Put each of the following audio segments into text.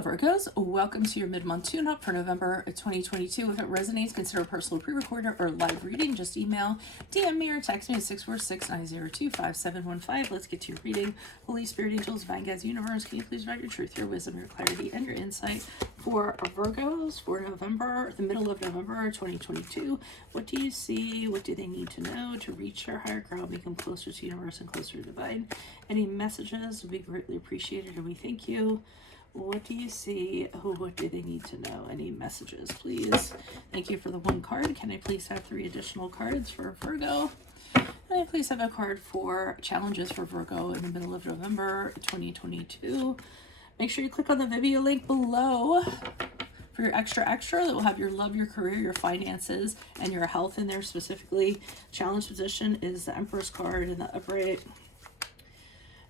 Hello Virgos, welcome to your mid-month tune-up for November 2022. If it resonates, consider a personal pre-recorded or live reading. Just email, DM me, or text me at 646-902-5715. Let's get to your reading. Holy Spirit, angels, divine guides, universe, can you please write your truth, your wisdom, your clarity, and your insight for Virgos for November, the middle of November 2022. What do you see? What do they need to know to reach their higher ground, make them closer to universe and closer to divine? Any messages would be greatly appreciated, and we thank you. What do you see? Oh, what do they need to know? Any messages, please? Thank you for the one card. Can I please have 3 additional cards for Virgo? Can I please have a card for challenges for Virgo in the middle of November 2022? Make sure you click on the video link below for your extra that will have your love, your career, your finances, and your health in there specifically. Challenge position is the Empress card in the upright.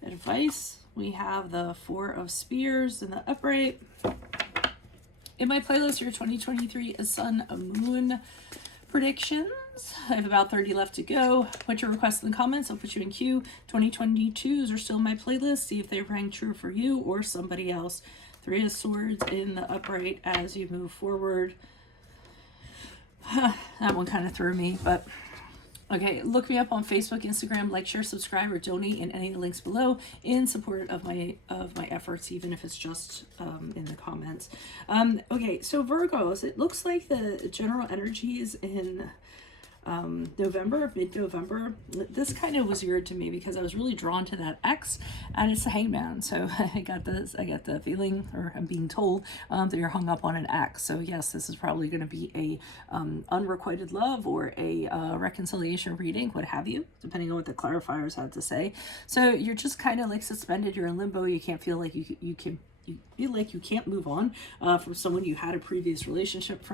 Advice, we have the 4 of Spears in the upright. In my playlist, your 2023 is Sun, Moon predictions. I have about 30 left to go. Put your requests in the comments. I'll put you in queue. 2022s are still in my playlist. See if they rang true for you or somebody else. 3 of Swords in the upright as you move forward. That one kind of threw me, but okay, look me up on Facebook, Instagram, like, share, subscribe, or donate in any of the links below in support of my efforts, even if it's just in the comments. Okay, so Virgos, it looks like the general energies in November, mid-November, this kind of was weird to me because I was really drawn to that X, and it's the Hangman. So I got the feeling, or I'm being told, that you're hung up on an X. So yes, this is probably going to be a unrequited love or a reconciliation reading, what have you, depending on what the clarifiers had to say. So you're just kind of like suspended. You're in limbo. You can't feel like you feel like you can't move on from someone you had a previous relationship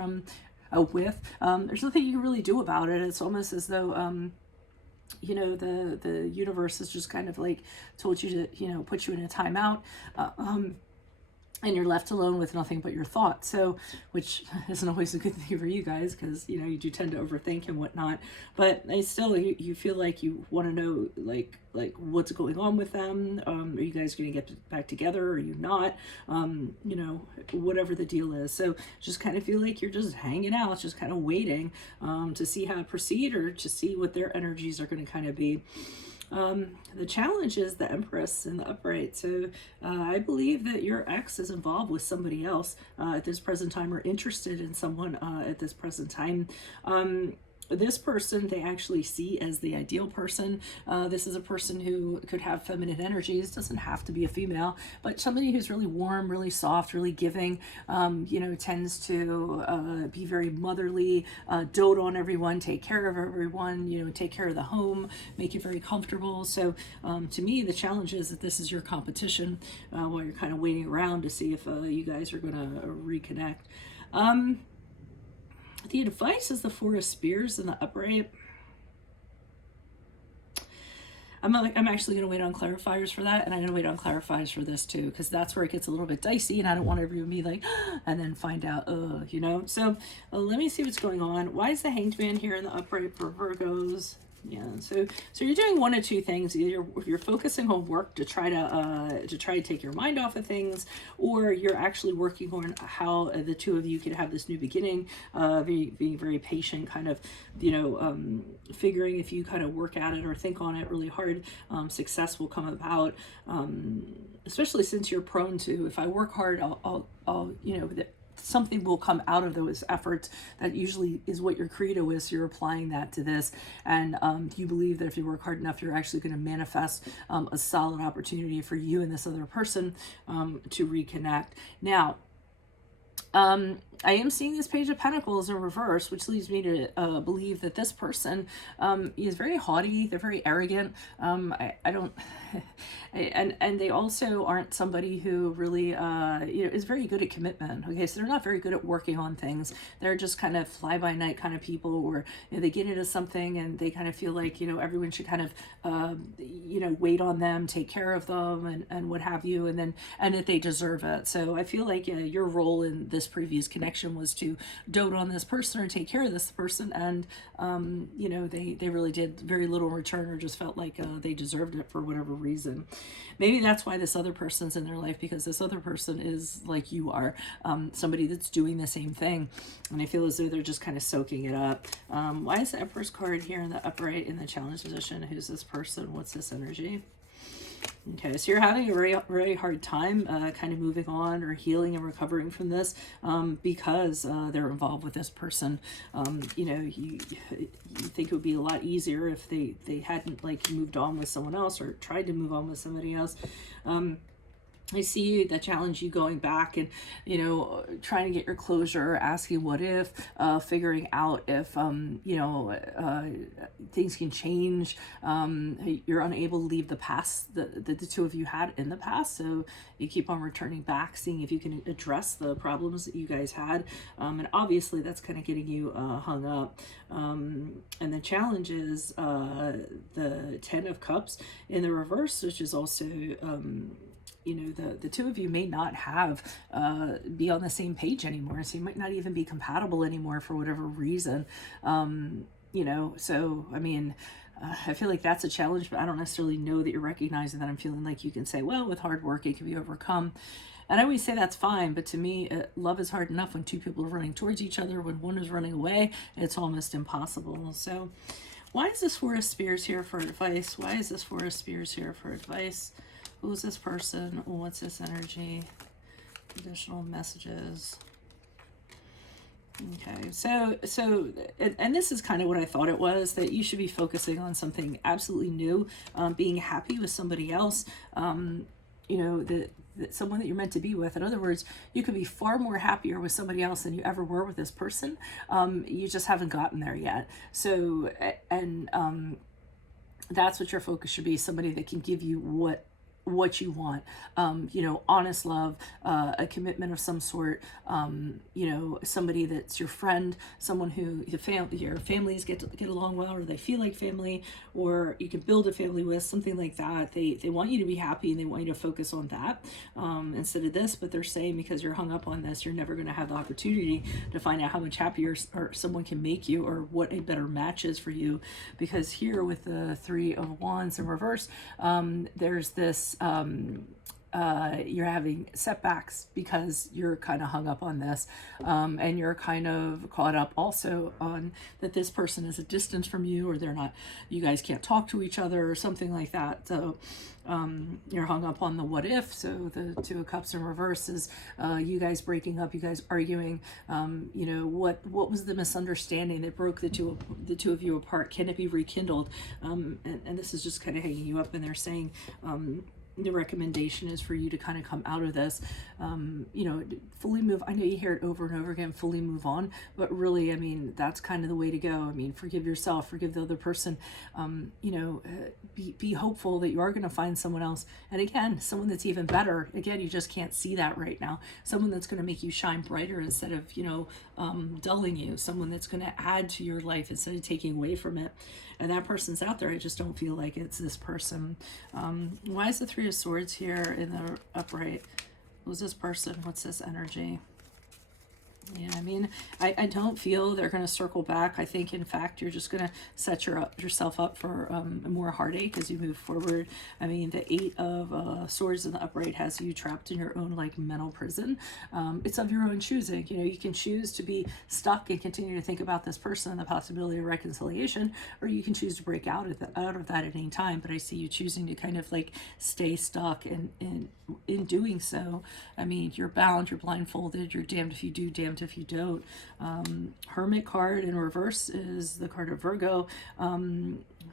with. There's nothing you can really do about it. It's almost as though you know, the universe has just kind of like told you to, you know, put you in a timeout, and you're left alone with nothing but your thoughts. So, which isn't always a good thing for you guys, because, you know, you do tend to overthink and whatnot. But I still, you feel like you want to know, like what's going on with them. Are you guys going to get back together? Or are you not? You know, whatever the deal is. So just kind of feel like you're just hanging out, just kind of waiting to see how to proceed, or to see what their energies are going to kind of be. The challenge is the Empress in the upright. So I believe that your ex is involved with somebody else at this present time, or interested in someone at this present time. This person they actually see as the ideal person. This is a person who could have feminine energies, doesn't have to be a female, but somebody who's really warm, really soft, really giving, you know, tends to be very motherly, dote on everyone, take care of everyone, you know, take care of the home, make you very comfortable. So to me, the challenge is that this is your competition while you're kind of waiting around to see if you guys are going to reconnect. The advice is the 4 of Spears in the upright. I'm actually going to wait on clarifiers for that, and I'm going to wait on clarifiers for this too, because that's where it gets a little bit dicey, and I don't want everyone to be like, and then find out, you know. So let me see what's going on. Why is the Hanged Man here in the upright for Virgos? Yeah, so you're doing one of 2 things. Either you're focusing on work to try to take your mind off of things, or you're actually working on how the 2 of you could have this new beginning, being very patient, kind of, you know, figuring if you kind of work at it or think on it really hard, success will come about, especially since you're prone to, if I work hard, I'll you know, something will come out of those efforts. That usually is what your credo is. So you're applying that to this, and you believe that if you work hard enough, you're actually going to manifest a solid opportunity for you and this other person to reconnect. Now, I am seeing this Page of Pentacles in reverse, which leads me to believe that this person is very haughty. They're very arrogant. I don't, and they also aren't somebody who really, you know, is very good at commitment. Okay, so they're not very good at working on things. They're just kind of fly-by-night kind of people, or, you know, they get into something and they kind of feel like, you know, everyone should kind of, you know, wait on them, take care of them, and what have you, and that they deserve it. So I feel like your role in this this previous connection was to dote on this person or take care of this person, and you know, they really did very little in return, or just felt like they deserved it for whatever reason. Maybe that's why this other person's in their life, because this other person is like you are, somebody that's doing the same thing, and I feel as though they're just kind of soaking it up. Why is the Empress card here in the upright in the challenge position? Who's this person? What's this energy? Okay, so you're having a very, very hard time kind of moving on or healing and recovering from this, because they're involved with this person. You know, you think it would be a lot easier if they hadn't like moved on with someone else or tried to move on with somebody else. I see that challenge you going back and, you know, trying to get your closure, asking what if, figuring out if, you know, things can change. You're unable to leave the past that the two of you had in the past. So you keep on returning back, seeing if you can address the problems that you guys had. And obviously that's kind of getting you hung up. And the challenge is the 10 of Cups in the reverse, which is also, you know, the two of you may not have be on the same page anymore, so you might not even be compatible anymore for whatever reason. You know, so I mean, I feel like that's a challenge, but I don't necessarily know that you're recognizing that. I'm feeling like you can say, well, with hard work it can be overcome, and I always say that's fine, but to me, love is hard enough when two people are running towards each other. When one is running away, it's almost impossible. So why is this Four of Spears here for advice? Why is this Four of Spears here for advice? Who's this person? What's this energy? Additional messages. Okay, so and this is kind of what I thought it was, that you should be focusing on something absolutely new, being happy with somebody else, you know, that someone that you're meant to be with. In other words, you could be far more happier with somebody else than you ever were with this person. You just haven't gotten there yet. So, and that's what your focus should be, somebody that can give you what you want, you know, honest love, a commitment of some sort, you know, somebody that's your friend, someone who your families get along well, or they feel like family, or you can build a family with, something like that. They want you to be happy, and they want you to focus on that instead of this. But they're saying, because you're hung up on this, you're never going to have the opportunity to find out how much happier or someone can make you, or what a better match is for you. Because here with the Three of Wands in reverse, there's this you're having setbacks because you're kind of hung up on this, and you're kind of caught up also on that this person is a distance from you, or they're not, you guys can't talk to each other or something like that. So you're hung up on the what if. So the Two of Cups in reverse is you guys breaking up, you guys arguing. You know, what was the misunderstanding that broke the two of you apart? Can it be rekindled? And this is just kind of hanging you up, and they're saying the recommendation is for you to kind of come out of this, you know, fully move. I know you hear it over and over again, fully move on, but really, I mean, that's kind of the way to go. I mean, forgive yourself, forgive the other person, you know, be hopeful that you are going to find someone else. And again, someone that's even better. Again, you just can't see that right now. Someone that's going to make you shine brighter instead of, you know, dulling you. Someone that's going to add to your life instead of taking away from it. And that person's out there. I just don't feel like it's this person. Why is the Three of Swords here in the upright? Who's this person? What's this energy? Yeah, I mean, I don't feel they're going to circle back. I think, in fact, you're just going to set yourself up for more heartache as you move forward. I mean, the Eight of Swords in the upright has you trapped in your own, like, mental prison. It's of your own choosing. You know, you can choose to be stuck and continue to think about this person and the possibility of reconciliation, or you can choose to break out of that at any time. But I see you choosing to kind of, like, stay stuck, and in doing so, I mean, you're bound, you're blindfolded, you're damned if you do, damned if you don't. Hermit card in reverse is the card of Virgo,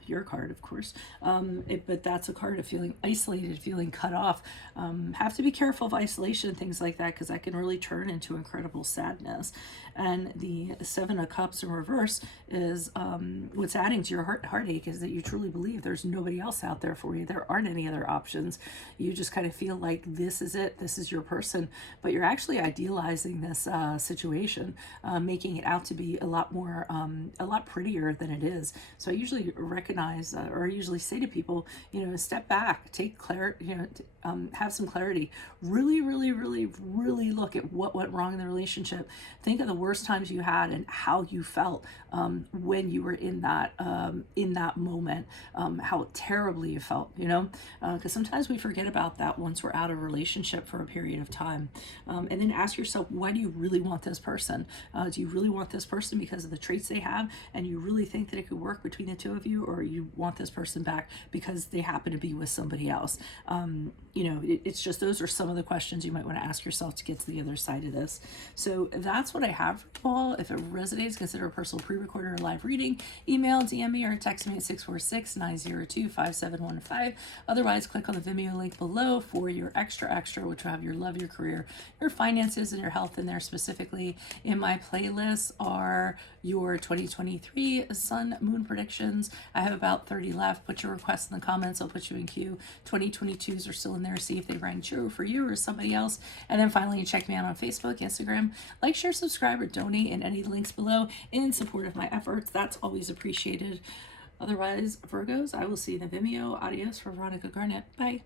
your card, of course, but that's a card of feeling isolated, feeling cut off. Have to be careful of isolation and things like that, because that can really turn into incredible sadness. And the Seven of Cups in reverse is what's adding to your heartache is that you truly believe there's nobody else out there for you. There aren't any other options. You just kind of feel like this is it, this is your person, but you're actually idealizing this situation, making it out to be a lot more, a lot prettier than it is. So I usually recommend recognize, or I usually say to people, step back, take clarity, have some clarity, really, really, really, really look at what went wrong in the relationship. Think of the worst times you had and how you felt when you were in that moment, how terribly you felt, because sometimes we forget about that once we're out of a relationship for a period of time. And then ask yourself, why do you really want this person? Do you really want this person because of the traits they have, and you really think that it could work between the two of you, or you want this person back because they happen to be with somebody else? It's just, those are some of the questions you might want to ask yourself to get to the other side of this. So that's what I have for you all. If it resonates, consider a personal pre-recorded or live reading. Email, DM me, or text me at 646-902-5715. Otherwise, click on the Vimeo link below for your extra, which will have your love, your career, your finances, and your health in there specifically. In my playlists are your 2023 sun moon predictions. I have about 30 left. Put your requests in the comments. I'll put you in queue. 2022s are still in there. See if they rang true for you or somebody else. And then finally, check me out on Facebook, Instagram. Like, share, subscribe, or donate in any links below in support of my efforts. That's always appreciated. Otherwise, Virgos, I will see you in the Vimeo. Adios for Veronica Garnet. Bye.